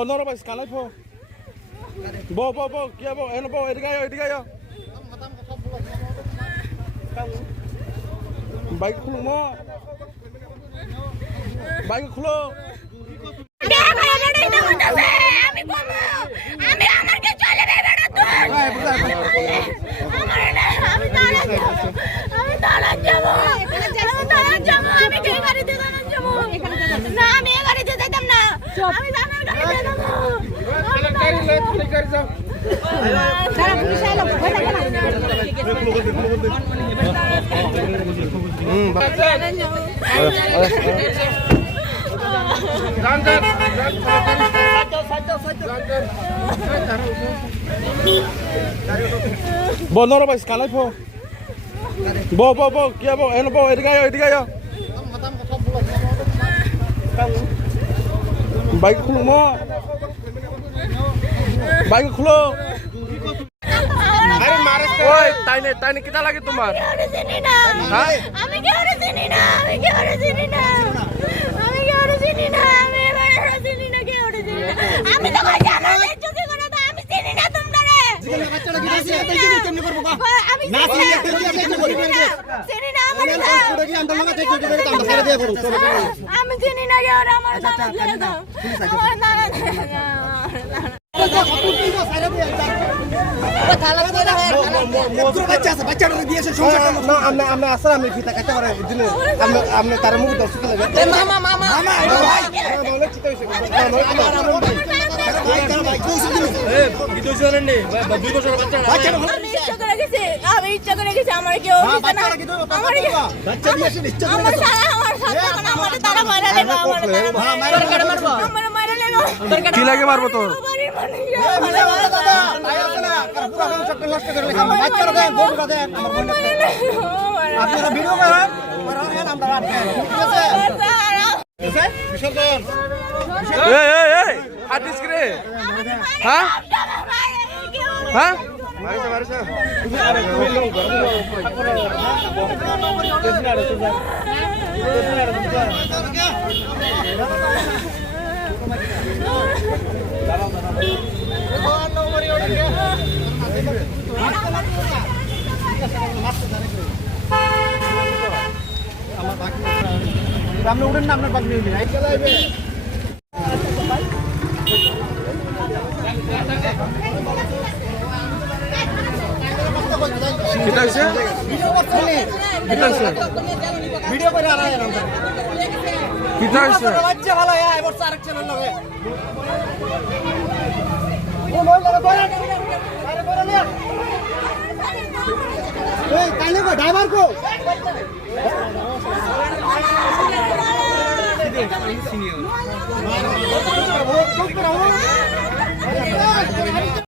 বন্ধ পাইছ কালাই ফো বো কি বো এনে বো এদিকে আয় বাইক খুলো মো বাইক খুলো বন্ধ পাইছ কালাই ফো বো কি বো এনে বো এদিকে আয় বাইক খুলো মো বাইক খুলো ওই তাইনে কিটা লাগে তোমার আমি চিনি না আমি ইচ্ছা করে গেছি আমার কেউ কি লাগে মারবো তোর আপনি উঠেন না আপনার পাখি ভিডিও করে ভালো আরেক চ্যানেল লগে ড্রাইভার কো